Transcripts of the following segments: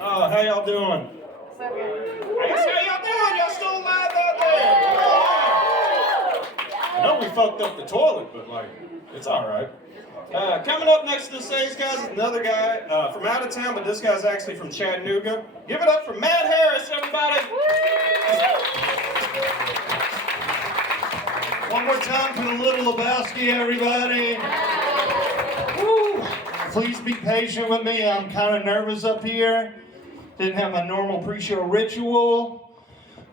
How y'all doing? So good. Hey, how y'all doing? Y'all still alive out there? I know we fucked up the toilet, but it's all right. Coming up next to the stage, guys, is another guy from out of town, but this guy's actually from Chattanooga. Give it up for Matt Harris, everybody. One more time for the Little Lebowski, everybody. Woo. Please be patient with me. I'm kind of nervous up here. Didn't have my normal pre-show ritual,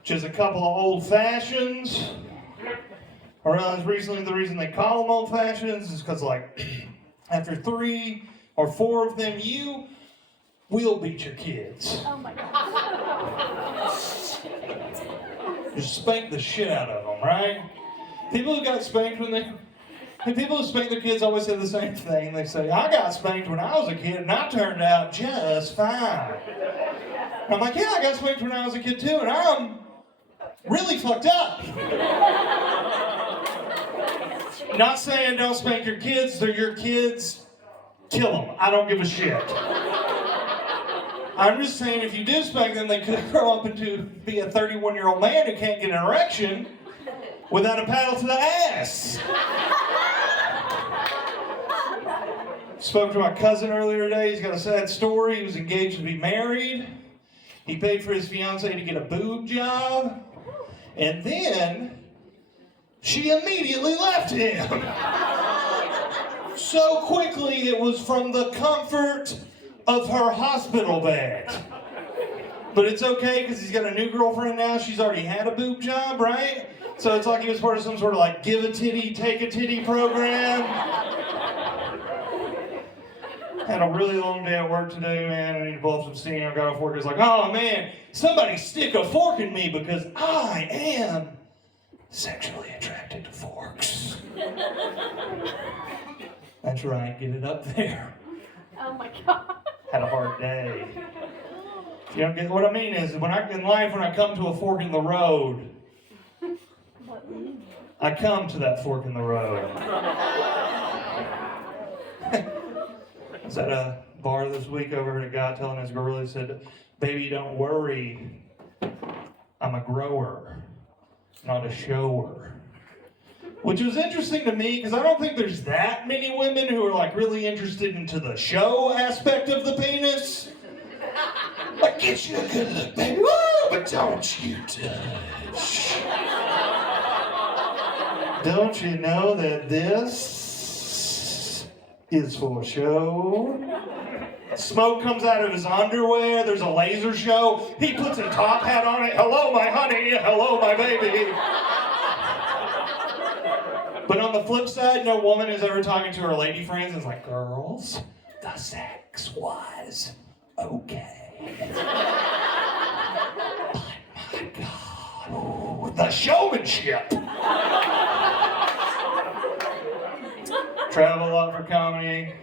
just a couple of old fashions. I realized recently the reason they call them old fashions is because, after 3 or 4 of them, you will beat your kids. Oh my God. Just spank the shit out of them, right? People who got spanked people who spank their kids always say the same thing. They say, I got spanked when I was a kid and I turned out just fine. And I'm like, yeah, I got spanked when I was a kid too, and I'm really fucked up. Not saying don't spank your kids, they're your kids, kill them. I don't give a shit. I'm just saying if you do spank them, they could grow up into be a 31-year-old man who can't get an erection without a paddle to the ass. Spoke to my cousin earlier today. He's got a sad story. He was engaged to be married. He paid for his fiancée to get a boob job. And then she immediately left him. So quickly it was from the comfort of her hospital bed. But it's okay because he's got a new girlfriend now. She's already had a boob job, right? So it's like he was part of some sort of give a titty, take a titty program. Had a really long day at work today, man. I need to blow up some steam. I got off work. It's like, oh man, somebody stick a fork in me because I am sexually attracted to forks. That's right, get it up there. Oh my God. Had a hard day. You don't get what I mean is when I come to a fork in the road, I come to that fork in the road. I was at a bar this week, overheard a guy telling his girl, he said, baby, don't worry, I'm a grower, not a shower. Which was interesting to me, because I don't think there's that many women who are really interested into the show aspect of the penis. Get you a good look, baby, woo, but don't you touch. Don't you know that this is for show? Smoke comes out of his underwear. There's a laser show. He puts a top hat on it. Hello, my honey. Hello, my baby. But on the flip side, no woman is ever talking to her lady friends and is like, girls, the sex was okay. But my God, the showmanship. Travel a lot for comedy.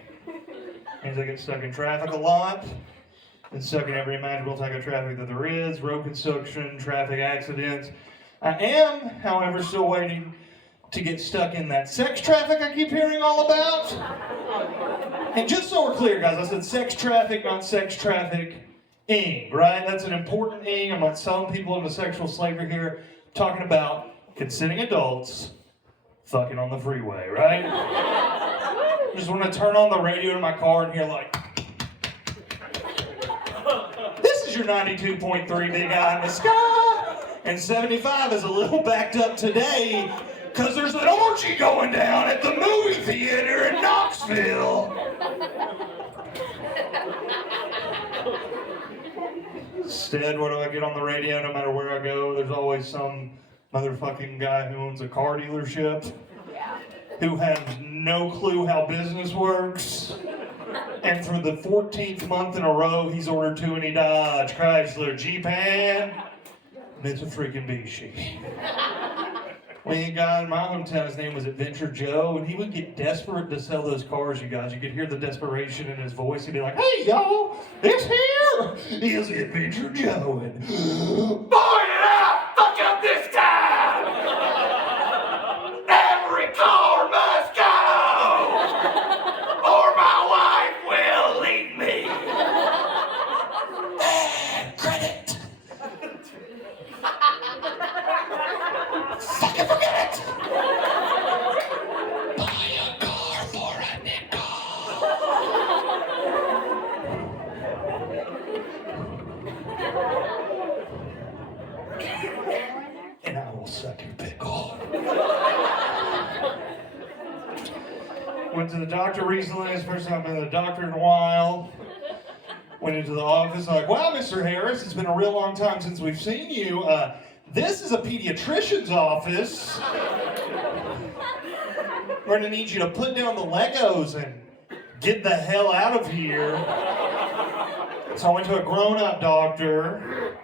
Means I get stuck in traffic a lot. Been stuck in every imaginable type of traffic that there is. Road construction, traffic accidents. I am, however, still waiting to get stuck in that sex traffic I keep hearing all about. And just so we're clear, guys, I said sex traffic, not sex trafficking, right? That's an important thing. I'm not selling people into sexual slavery here. I'm talking about consenting adults fucking on the freeway, right? Just want to turn on the radio in my car and hear this is your 92.3 Big Eye in the Sky. And 75 is a little backed up today because there's an orgy going down at the movie theater in Knoxville. Instead, what do I get on the radio no matter where I go? There's always some motherfucking guy who owns a car dealership who has no clue how business works. And for the 14th month in a row, he's ordered too many Dodge, Chrysler, Jeep-Pan, and it's a freaking Bishi. We had a guy in my hometown, his name was Adventure Joe, and he would get desperate to sell those cars, you guys. You could hear the desperation in his voice. He'd be like, hey, y'all, this here is Adventure Joe, and boy, did I fuck up this time! Every car must go, or my wife will leave me. to the doctor recently. It's the first time I've been to the doctor in a while. Went into the office, like, wow, Mr. Harris, it's been a real long time since we've seen you. This is a pediatrician's office. We're gonna need you to put down the Legos and get the hell out of here. So I went to a grown-up doctor.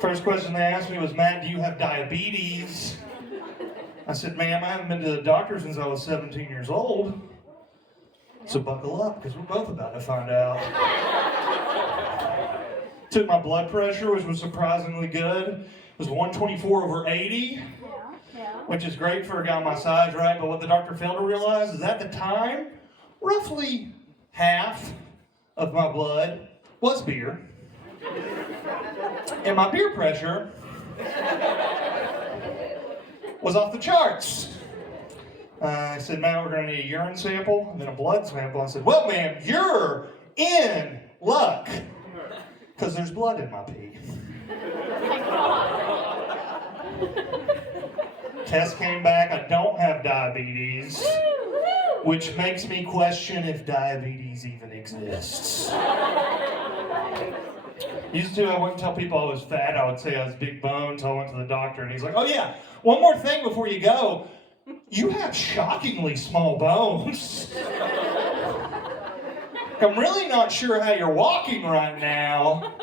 First question they asked me was, Matt, do you have diabetes? I said, ma'am, I haven't been to the doctor since I was 17 years old. So buckle up, because we're both about to find out. Took my blood pressure, which was surprisingly good. It was 124/80, which is great for a guy my size, right? But what the doctor failed to realize is at the time, roughly half of my blood was beer. And my beer pressure was off the charts. I said, Matt, we're going to need a urine sample and then a blood sample. I said, well, ma'am, you're in luck because there's blood in my pee. Test came back, I don't have diabetes, which makes me question if diabetes even exists. Used to, I wouldn't tell people I was fat, I would say I was big boned, so I went to the doctor and he's like, oh yeah, one more thing before you go. You have shockingly small bones. I'm really not sure how you're walking right now.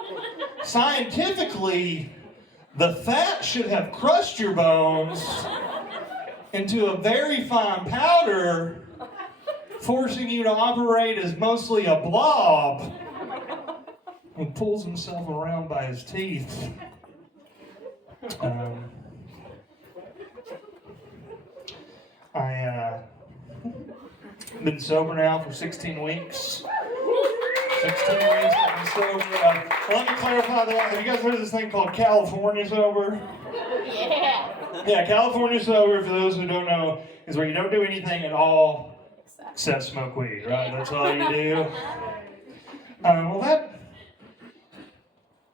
Scientifically, the fat should have crushed your bones into a very fine powder, forcing you to operate as mostly a blob. He pulls himself around by his teeth. I've been sober now for 16 weeks. 16 weeks I've been sober. Let me clarify that. Have you guys heard of this thing called California sober? Yeah. Yeah, California sober, for those who don't know, is where you don't do anything at all except smoke weed, right? That's all you do. Well, that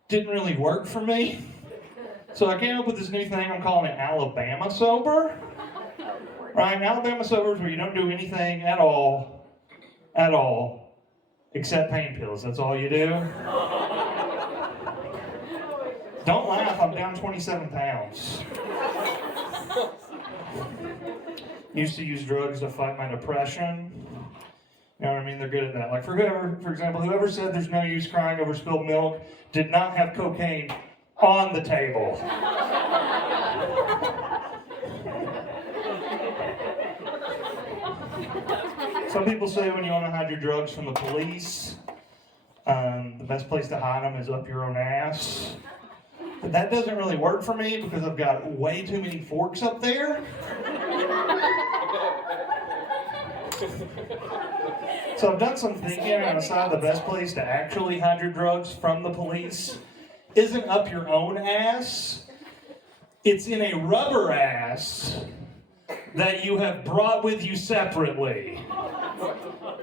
didn't really work for me. So I came up with this new thing. I'm calling it Alabama sober. Right? Alabama sober is where you don't do anything at all, except pain pills. That's all you do. Don't laugh, I'm down 27 pounds. Used to use drugs to fight my depression. You know what I mean? They're good at that. Like for example, whoever said there's no use crying over spilled milk did not have cocaine on the table. Some people say when you want to hide your drugs from the police, the best place to hide them is up your own ass. But that doesn't really work for me because I've got way too many forks up there. So I've done some thinking and I decided the best place to actually hide your drugs from the police isn't up your own ass. It's in a rubber ass that you have brought with you separately.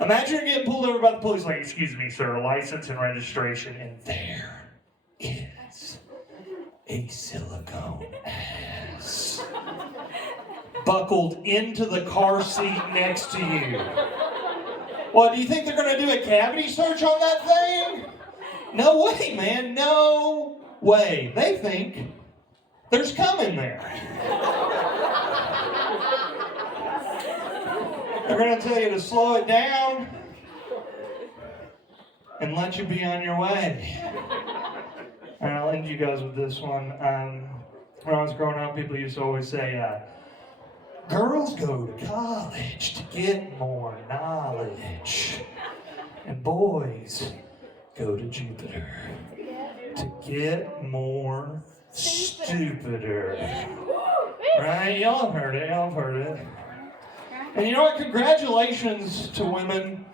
Imagine you're getting pulled over by the police, like, excuse me, sir, license and registration, and there is a silicone ass buckled into the car seat next to you. What, do you think they're gonna do a cavity search on that thing? No way, man, no way. They think there's cum in there. They're going to tell you to slow it down and let you be on your way. And I'll end you guys with this one. When I was growing up, people used to always say, girls go to college to get more knowledge, and boys go to Jupiter to get more stupider. Right? Y'all have heard it. And you know what? Congratulations to women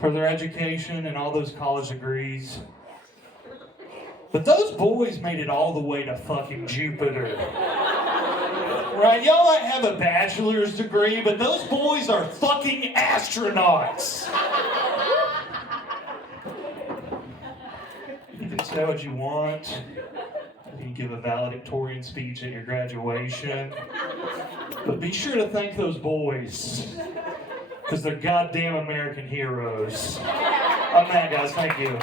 for their education and all those college degrees. But those boys made it all the way to fucking Jupiter. Right? Y'all might have a bachelor's degree, but those boys are fucking astronauts. You can say what you want. You can give a valedictorian speech at your graduation. But be sure to thank those boys, because they're goddamn American heroes. I'm mad, guys. Thank you.